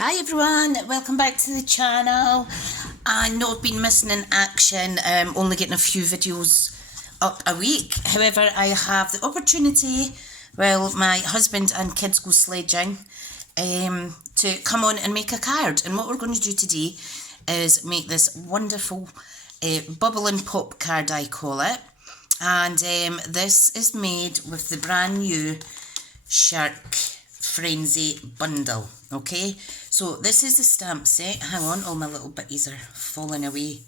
Hi everyone, welcome back to the channel. I know I've been missing in action, only getting a few videos up a week. However, I have the opportunity, while my husband and kids go sledging, to come on and make a card. And what we're going to do today is make this wonderful bubble and pop card, I call it. And this is made with the brand new Shark Frenzy bundle. Okay, so this is the stamp set. Hang on, all my little bitties are falling away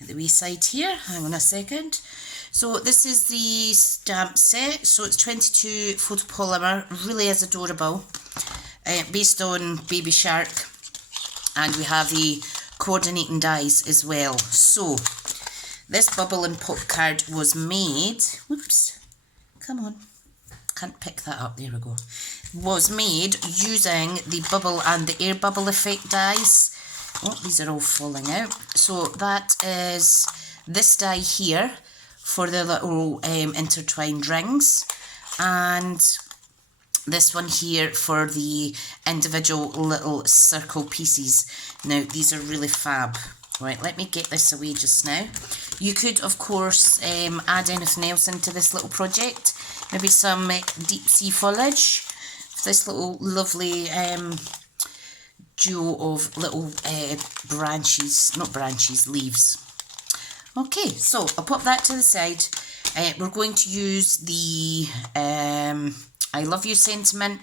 at the wee side here. Hang on a second. So this is the stamp set. So it's 22 photopolymer, really is adorable, based on Baby Shark, and we have the coordinating dies as well. So this bubble and pop card was made, whoops, come on, can't pick that up, there we go, was made using the bubble and the air bubble effect dies. Oh, these are all falling out. So that is this die here for the little intertwined rings, and this one here for the individual little circle pieces. Now these are really fab. Right, let me get this away just now. You could of course add anything else into this little project, maybe some deep sea foliage, this little lovely duo of little leaves. Okay, so I'll pop that to the side. We're going to use the I love you sentiment,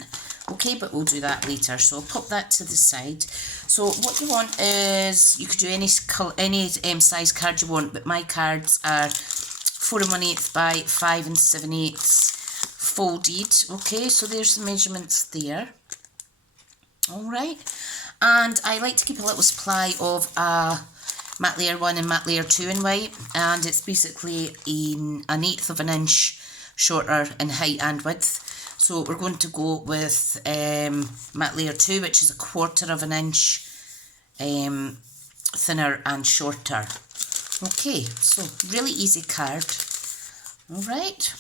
okay, but we'll do that later. So I'll pop that to the side. So what you want is, you could do any size card you want, but my cards are 4 1/8 by 5 7/8 folded. Okay, so there's the measurements there. Alright, and I like to keep a little supply of matte layer 1 and matte layer 2 in white, and it's basically an 1/8 of an inch shorter in height and width. So we're going to go with matte layer 2, which is 1/4 of an inch thinner and shorter. Okay, so really easy card. Alright,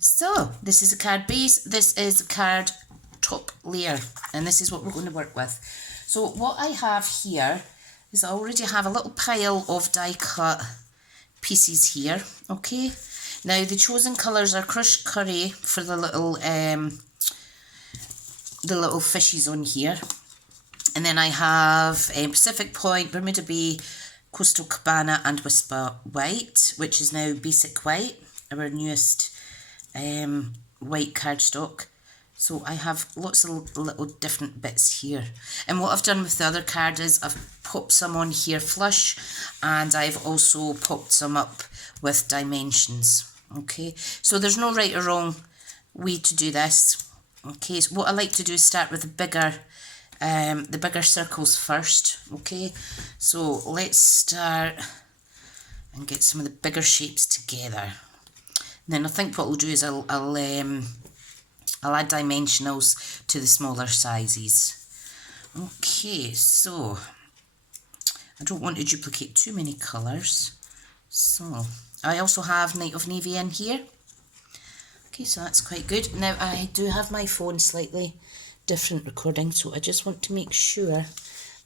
so this is a card base, this is a card top layer, and this is what we're going to work with. So what I have here is I already have a little pile of die cut pieces here. Okay, now the chosen colours are crushed curry for the little fishies on here, and then I have Pacific Point, Bermuda Bay, Coastal Cabana and Whisper White, which is now Basic White, our newest white cardstock. So I have lots of little different bits here, and what I've done with the other card is I've popped some on here flush, and I've also popped some up with dimensions. Okay, so there's no right or wrong way to do this. Okay, so what I like to do is start with the bigger circles first. Okay, so let's start and get some of the bigger shapes together. And then I think what we'll do is I'll add dimensionals to the smaller sizes. Okay, so I don't want to duplicate too many colours. So I also have Night of Navy in here. Okay, so that's quite good. Now I do have my phone slightly different recording, so I just want to make sure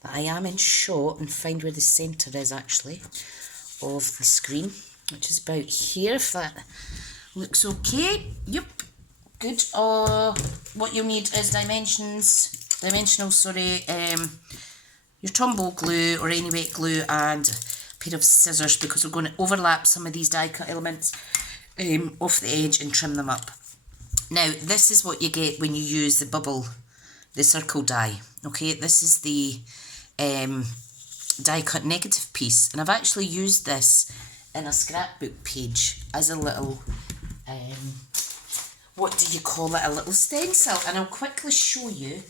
that I am in shot and find where the centre is actually of the screen, which is about here, if that looks okay. Yep, good. What you'll need is dimensionals, your Tombow glue or any wet glue, and a pair of scissors, because we're going to overlap some of these die cut elements off the edge and trim them up. Now this is what you get when you use the circle die. Okay, this is the die cut negative piece, and I've actually used this in a scrapbook page as a little what do you call it, a little stencil. And I'll quickly show you,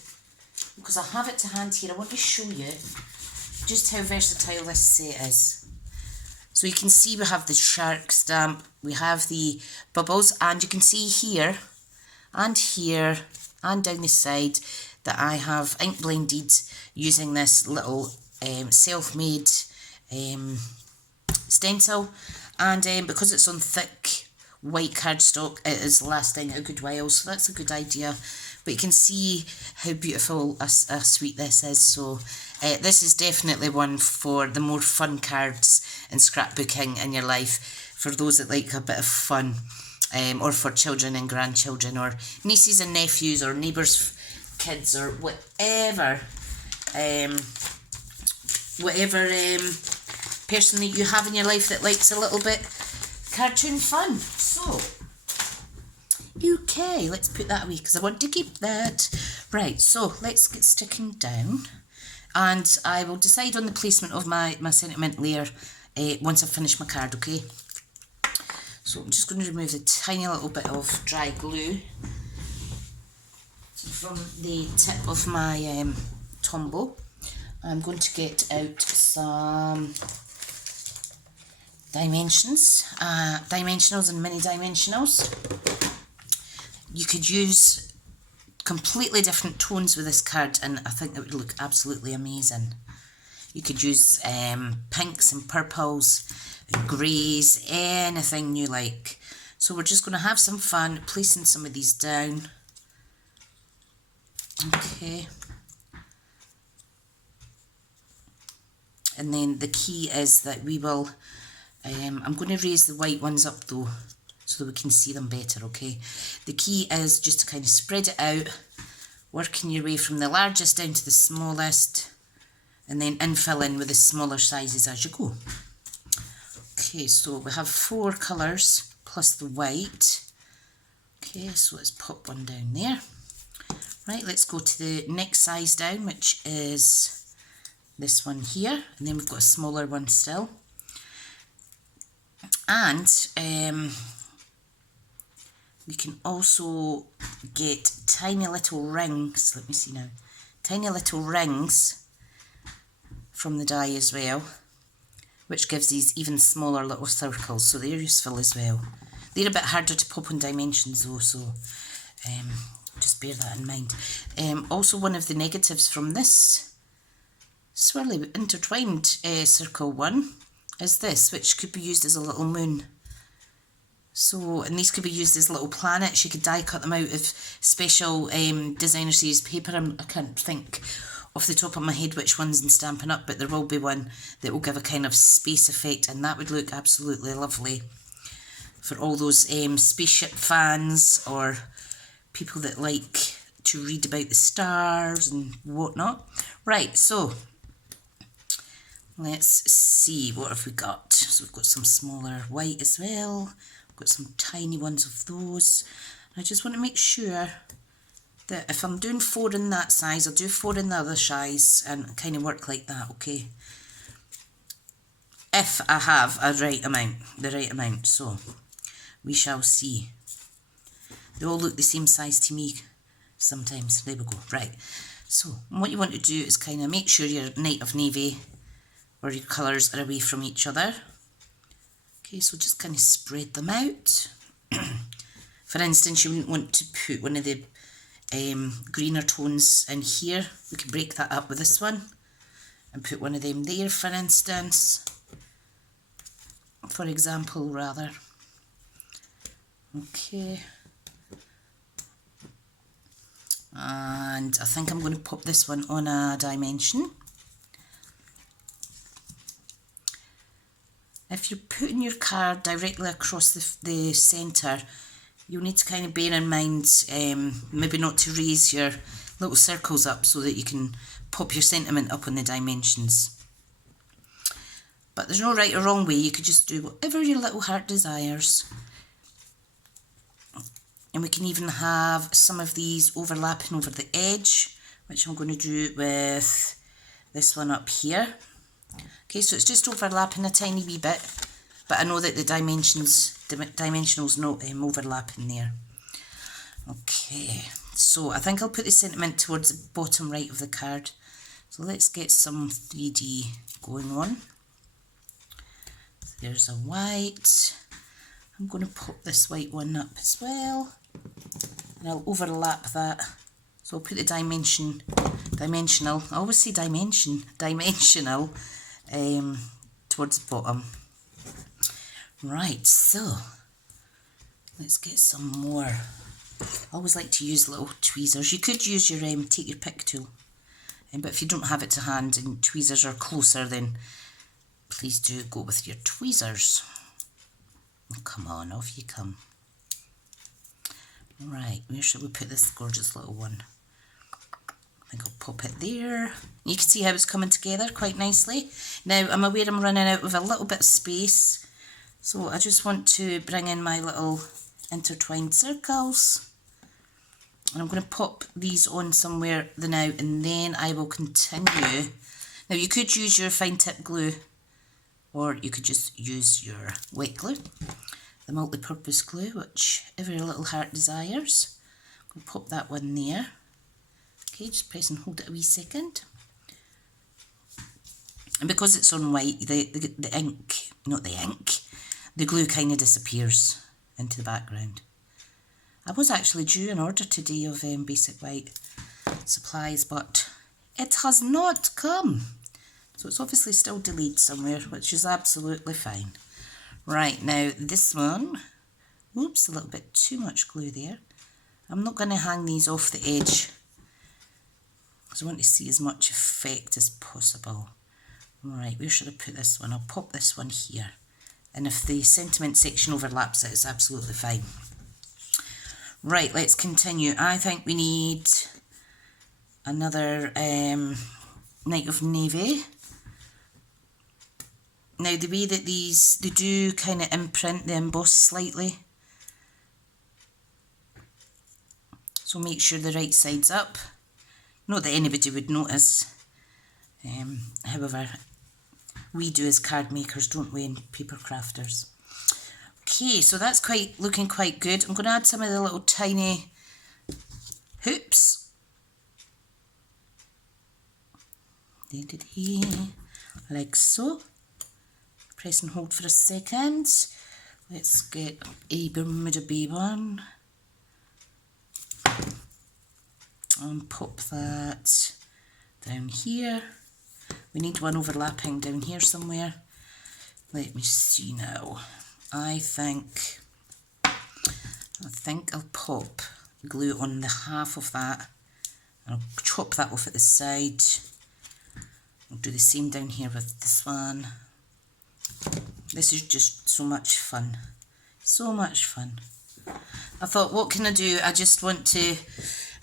because I have it to hand here, I want to show you just how versatile this set is. So you can see we have the shark stamp, we have the bubbles, and you can see here and here and down the side that I have ink blended using this little self-made stencil, and because it's on thick white cardstock, it is lasting a good while, so that's a good idea but you can see how beautiful a suite this is. So this is definitely one for the more fun cards and scrapbooking in your life, for those that like a bit of fun, or for children and grandchildren, or nieces and nephews, or neighbours' kids, or whatever person that you have in your life that likes a little bit cartoon fun. So, okay, let's put that away because I want to keep that. Right, so let's get sticking down, and I will decide on the placement of my sentiment layer once I've finished my card, okay? So I'm just going to remove the tiny little bit of dry glue from the tip of my Tombow. I'm going to get out some dimensionals and mini dimensionals. You could use completely different tones with this card, and I think it would look absolutely amazing. You could use pinks and purples, greys, anything you like. So we're just going to have some fun placing some of these down. Okay. And then the key is that we will, I'm going to raise the white ones up though, so that we can see them better, okay? The key is just to kind of spread it out, working your way from the largest down to the smallest, and then infill in with the smaller sizes as you go. Okay, so we have 4 colours plus the white. Okay, so let's pop one down there. Right, let's go to the next size down, which is this one here, and then we've got a smaller one still. And we can also get tiny little rings, let me see now, tiny little rings from the die as well, which gives these even smaller little circles, so they're useful as well. They're a bit harder to pop on dimensions though, so just bear that in mind. Also, one of the negatives from this swirly intertwined circle one is this, which could be used as a little moon. So, and these could be used as little planets. You could die cut them out of special designer series paper. I can't think off the top of my head which one's in Stampin' Up, but there will be one that will give a kind of space effect, and that would look absolutely lovely for all those spaceship fans or people that like to read about the stars and whatnot. Right, so let's see, what have we got? So we've got some smaller white as well. We've got some tiny ones of those. I just want to make sure that if I'm doing 4 in that size, I'll do 4 in the other size and kind of work like that, okay? If I have the right amount, so we shall see. They all look the same size to me sometimes. There we go. Right, so what you want to do is kind of make sure your night of navy or your colours are away from each other. Okay, so just kind of spread them out. For instance, you wouldn't want to put one of the greener tones in here. We can break that up with this one and put one of them there, for instance. For example, rather. Okay. And I think I'm going to pop this one on a dimension. If you're putting your card directly across the centre, you'll need to kind of bear in mind maybe not to raise your little circles up so that you can pop your sentiment up on the dimensions. But there's no right or wrong way, you could just do whatever your little heart desires. And we can even have some of these overlapping over the edge, which I'm going to do with this one up here. Okay, so it's just overlapping a tiny wee bit, but I know that the dimensionals not overlapping there. Okay, so I think I'll put the sentiment towards the bottom right of the card. So let's get some 3D going on. There's a white. I'm going to pop this white one up as well, and I'll overlap that. So I'll put the dimensional, I always say dimensional, towards the bottom. Right, so let's get some more I always like to use little tweezers. You could use your take your pick tool, but if you don't have it to hand and tweezers are closer, then please do go with your tweezers. Come on, off you come. Right, where should we put this gorgeous little one? I think I'll pop it there. You can see how it's coming together quite nicely. Now, I'm aware I'm running out of a little bit of space, so I just want to bring in my little intertwined circles. And I'm going to pop these on somewhere now, and then I will continue. Now, you could use your fine tip glue, or you could just use your wet glue, the multi-purpose glue, whichever your little heart desires. I'm going to pop that one there. Okay, just press and hold it a wee second. And because it's on white, the ink, not the ink, the glue kind of disappears into the background. I was actually due an order today of basic white supplies, but it has not come. So it's obviously still delayed somewhere, which is absolutely fine. Right, now this one, oops, a little bit too much glue there. I'm not going to hang these off the edge, because I want to see as much effect as possible. Right, where should I put this one? I'll pop this one here. And if the sentiment section overlaps it, it's absolutely fine. Right, let's continue. I think we need another Night of Navy. Now, the way that these, they do kind of imprint the emboss slightly. So make sure the right side's up. Not that anybody would notice. However, we do as card makers, don't we, and paper crafters. Okay, so that's looking quite good. I'm going to add some of the little tiny hoops. Like so. Press and hold for a second. Let's get a Bermuda Bay one. And pop that down here. We need one overlapping down here somewhere. Let me see now. I think I'll pop glue on the half of that. I'll chop that off at the side. I'll do the same down here with this one. This is just so much fun. So much fun. I thought, what can I do? I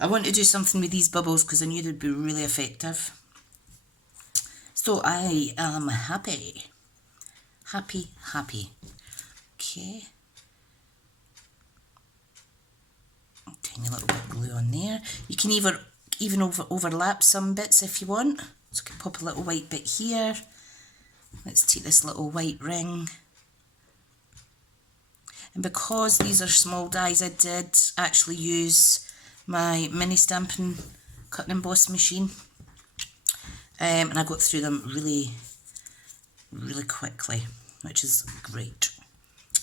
want to do something with these bubbles because I knew they'd be really effective. So I am happy. Happy. Okay. Tiny little bit of glue on there. You can even overlap some bits if you want. So I can pop a little white bit here. Let's take this little white ring. And because these are small dies, I did actually use my mini Stampin' cut and emboss machine. And I got through them really quickly, which is great.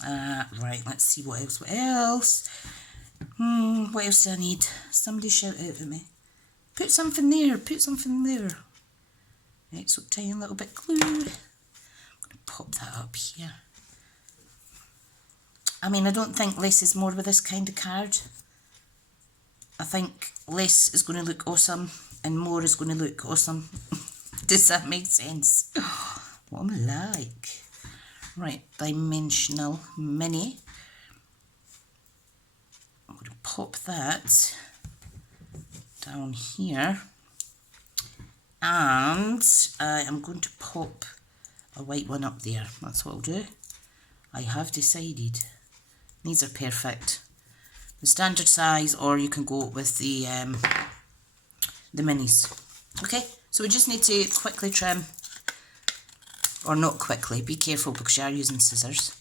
Right, let's see what else. What else do I need? Somebody shout out at me. Put something there, Right, so tiny little bit glue. I'm going to pop that up here. I mean, I don't think less is more with this kind of card. I think less is going to look awesome and more is going to look awesome. Does that make sense? What am I like? Right, dimensional mini. I'm going to pop that down here. And I'm going to pop a white one up there. That's what I'll do. I have decided. These are perfect. The standard size, or you can go with the minis. Okay, so we just need to quickly trim. Or not quickly, be careful because you are using scissors.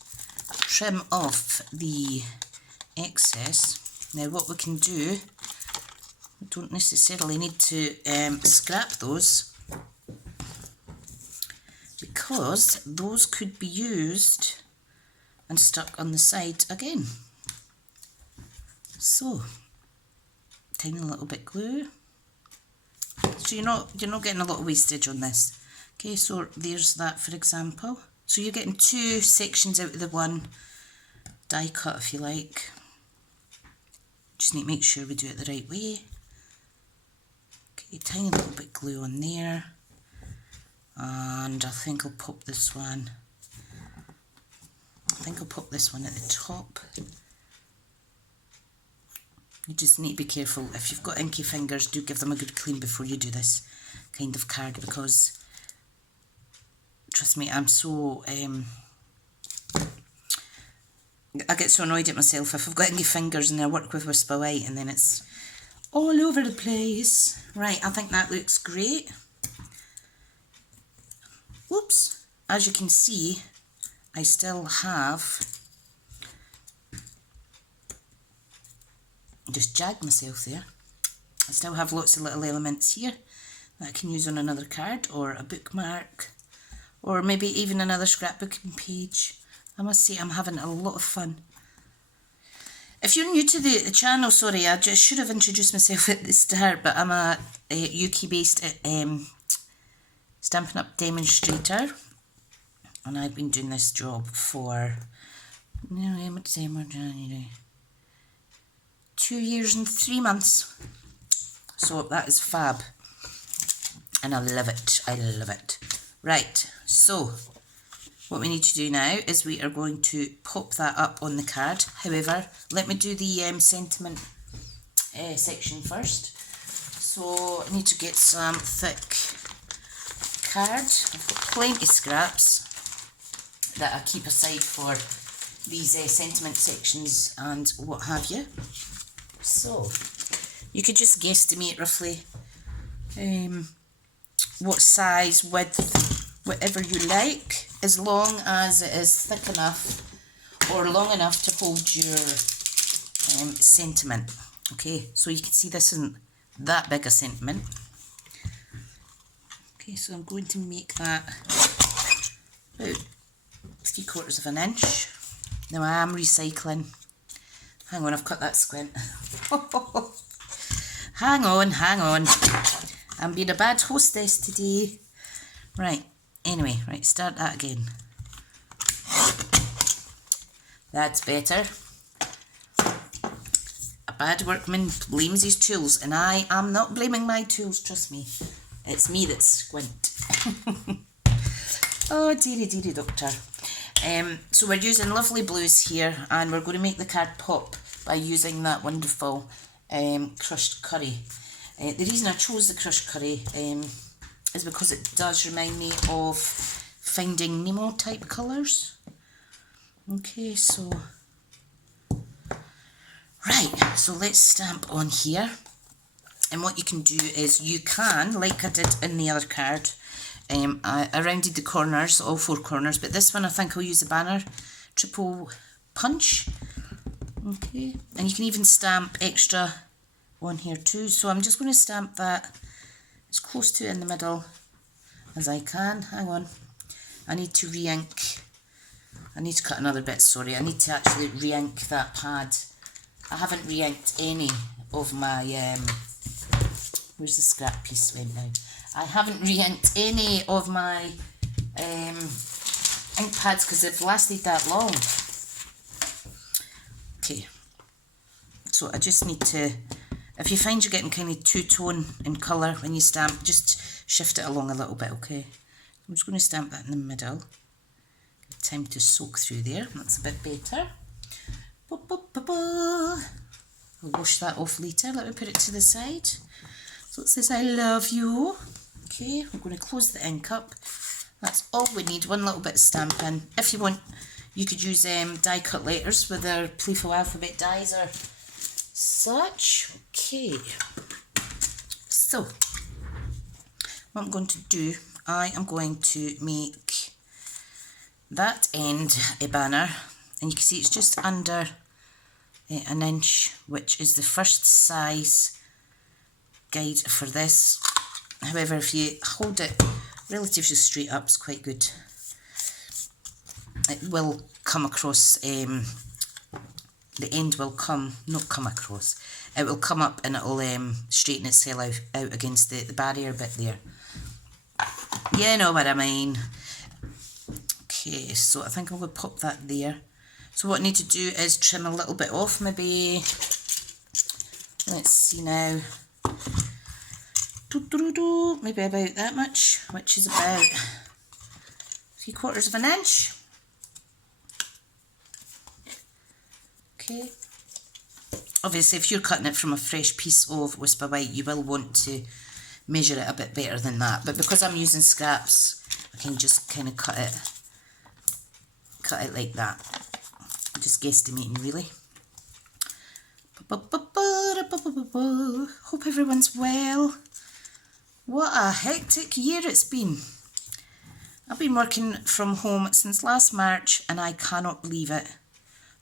Trim off the excess. Now what we can do, we don't necessarily need to scrap those, because those could be used and stuck on the side again. So, tiny little bit glue. So you're not getting a lot of wastage on this. Okay, so there's that for example. So you're getting two sections out of the one die cut, if you like. Just need to make sure we do it the right way. Okay, tiny little bit glue on there. And I think I'll pop this one. I think I'll pop this one at the top. You just need to be careful. If you've got inky fingers, do give them a good clean before you do this kind of card, because trust me, I'm so I get so annoyed at myself if I've got inky fingers and I work with Whisper White and then it's all over the place. Right, I think that looks great. Whoops, as you can see, I still have just jagged myself there. I still have lots of little elements here that I can use on another card or a bookmark or maybe even another scrapbooking page. I must say I'm having a lot of fun. If you're new to the channel, sorry, I just should have introduced myself at the start, but I'm a UK-based Stampin' Up demonstrator, and I've been doing this job for 2 years and 3 months. So that is fab. And I love it. I love it. Right, so what we need to do now is we are going to pop that up on the card. However, let me do the sentiment section first. So I need to get some thick card. I've got plenty of scraps that I keep aside for these sentiment sections and what have you. So you could just guesstimate roughly what size, width, whatever you like, as long as it is thick enough or long enough to hold your sentiment. Okay, so you can see this isn't that big a sentiment. Okay, so I'm going to make that about 3/4 of an inch. Now I am recycling. Hang on, I've cut that squint. Hang on. I'm being a bad hostess today. Right, anyway, right, start that again. That's better. A bad workman blames his tools, and I am not blaming my tools, trust me. It's me that's squint. Oh, dearie doctor. So we're using lovely blues here, and we're going to make the card pop by using that wonderful crushed curry. The reason I chose the crushed curry is because it does remind me of Finding Nemo type colours. Okay, so right, so let's stamp on here. And what you can do is you can, like I did in the other card, I rounded the corners, all 4 corners, but this one I think I'll use the banner triple punch. Okay, and you can even stamp extra on here too, so I'm just going to stamp that as close to in the middle as I can. Hang on, I need to re-ink. I need to cut another bit, sorry, I need to actually re-ink that pad. I haven't re-inked any of my, where's the scrap piece went now? I haven't re-inked any of my ink pads because they've lasted that long. Okay, so I just need to, if you find you're getting kind of two-tone in colour when you stamp, just shift it along a little bit, okay? I'm just going to stamp that in the middle. Give time to soak through there, that's a bit better. I'll wash that off later, let me put it to the side. So it says I love you. Okay, I'm going to close the ink up. That's all we need, one little bit of stamping. If you want, you could use die cut letters with their playful alphabet dies or such. Okay, so what I'm going to do, I am going to make that end a banner, and you can see it's just under an inch, which is the first size guide for this. However, if you hold it relatively straight up, it's quite good. It will come across, the end will not come across, it will come up and it will straighten itself out against the barrier bit there. You know what I mean. Okay, so I think I'm going to pop that there. So what I need to do is trim a little bit off, maybe Let's see now. Maybe about that much, which is about 3/4 of an inch. Okay. Obviously, if you're cutting it from a fresh piece of Whisper White, you will want to measure it a bit better than that. But because I'm using scraps, I can just kind of cut it like that. I'm just guesstimating, really. Hope everyone's well. What a hectic year it's been. I've been working from home since last March and I cannot believe it.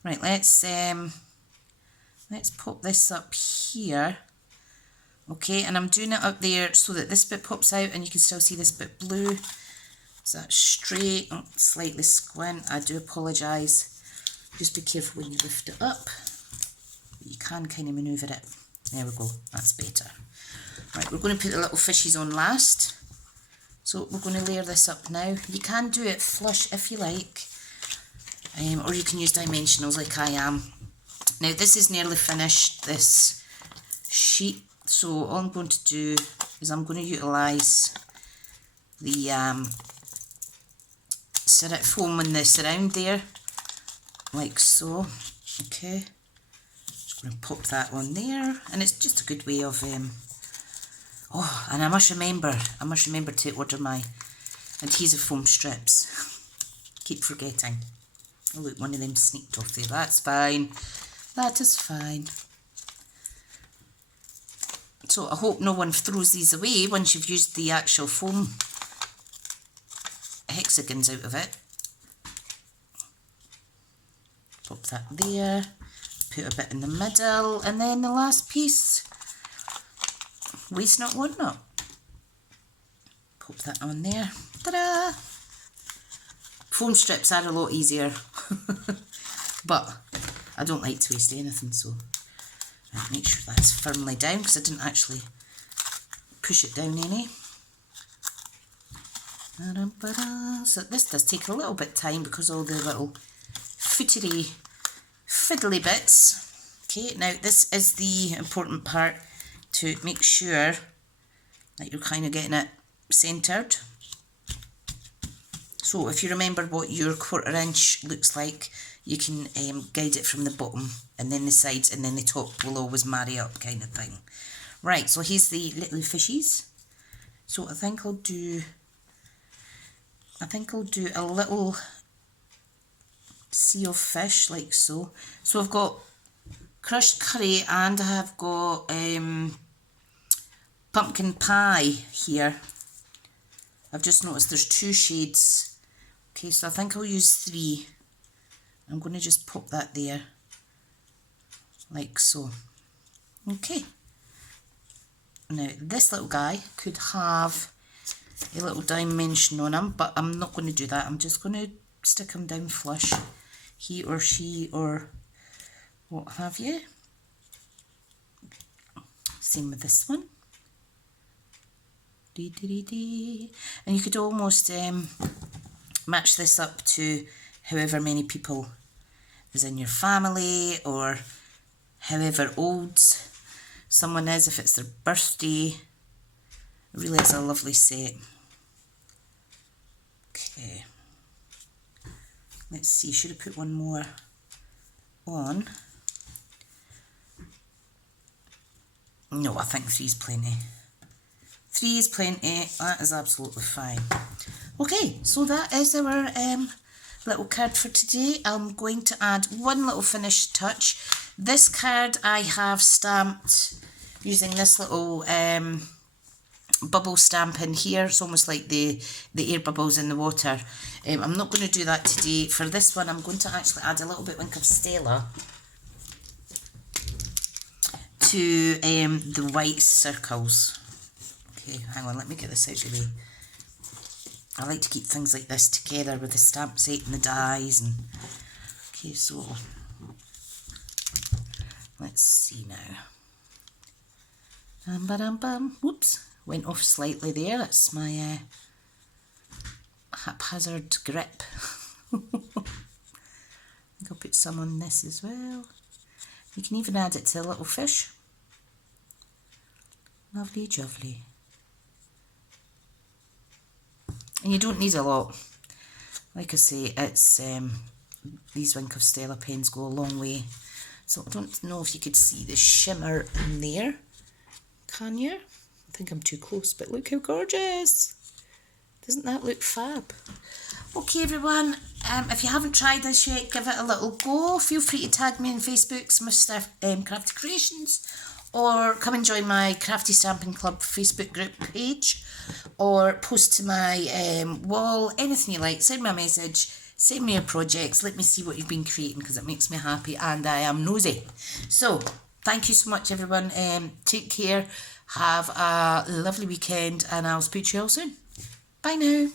Right, let's pop this up here. Okay, and I'm doing it up there so that this bit pops out and you can still see this bit blue. So that's straight, slightly squint. I do apologise. Just be careful when you lift it up. You can kind of manoeuvre it. There we go, that's better. Right, we're going to put the little fishies on last. So we're going to layer this up now. You can do it flush if you like, or you can use dimensionals like I am. Now this is nearly finished, this sheet, so all I'm going to do is I'm going to utilise the foam in the surround there, like so. Okay, just going to pop that on there, and it's just a good way of oh, and I must remember to order my adhesive foam strips. Keep forgetting. Oh look, one of them sneaked off there. That's fine. That is fine. So I hope no one throws these away once you've used the actual foam hexagons out of it. Pop that there. Put a bit in the middle, and then the last piece. Waste not, want not. Pop that on there. Ta-da! Foam strips are a lot easier, but I don't like to waste anything, so I'll make sure that's firmly down because I didn't actually push it down any. So this does take a little bit of time because all the little footery, fiddly bits. Okay, now this is the important part, to make sure that you're kind of getting it centred. So if you remember what your 1/4 inch looks like, you can guide it from the bottom, and then the sides, and then the top will always marry up, kind of thing. Right, so here's the little fishies. So I think I'll do a little sea of fish, like so. So I've got crushed curry and I have got pumpkin pie here. I've just noticed there's 2 shades. Okay, so I think I'll use 3. I'm going to just pop that there, like so. Okay. Now, this little guy could have a little dimension on him, but I'm not going to do that. I'm just going to stick him down flush, he or she or what have you. Same with this one. And you could almost match this up to however many people is in your family, or however old someone is, if it's their birthday. It really is a lovely set. Okay. Let's see, should I put one more on? No, I think 3's plenty. 3 is plenty, that is absolutely fine. Okay, so that is our little card for today. I'm going to add one little finished touch. This card I have stamped using this little bubble stamp in here. It's almost like the air bubbles in the water. I'm not going to do that today. For this one, I'm going to actually add a little bit of Stella to the white circles. Okay, hang on, let me get this out of the way. I like to keep things like this together with the stamp set and the dies. And okay, so let's see now. Whoops, went off slightly there. That's my haphazard grip. I think I'll put some on this as well. You can even add it to a little fish. Lovely jubbly. And you don't need a lot. Like I say, it's these Wink of Stella pens go a long way. So I don't know if you could see the shimmer in there. Can you? I think I'm too close, but look how gorgeous. Doesn't that look fab? Okay everyone, if you haven't tried this yet, give it a little go. Feel free to tag me on Facebook's Mr. Crafty Creations, or come and join my Crafty Stamping Club Facebook group page, or post to my wall, anything you like. Send me a message, send me your projects, let me see what you've been creating, because it makes me happy and I am nosy. So thank you so much everyone, take care, have a lovely weekend, and I'll speak to you all soon. Bye now.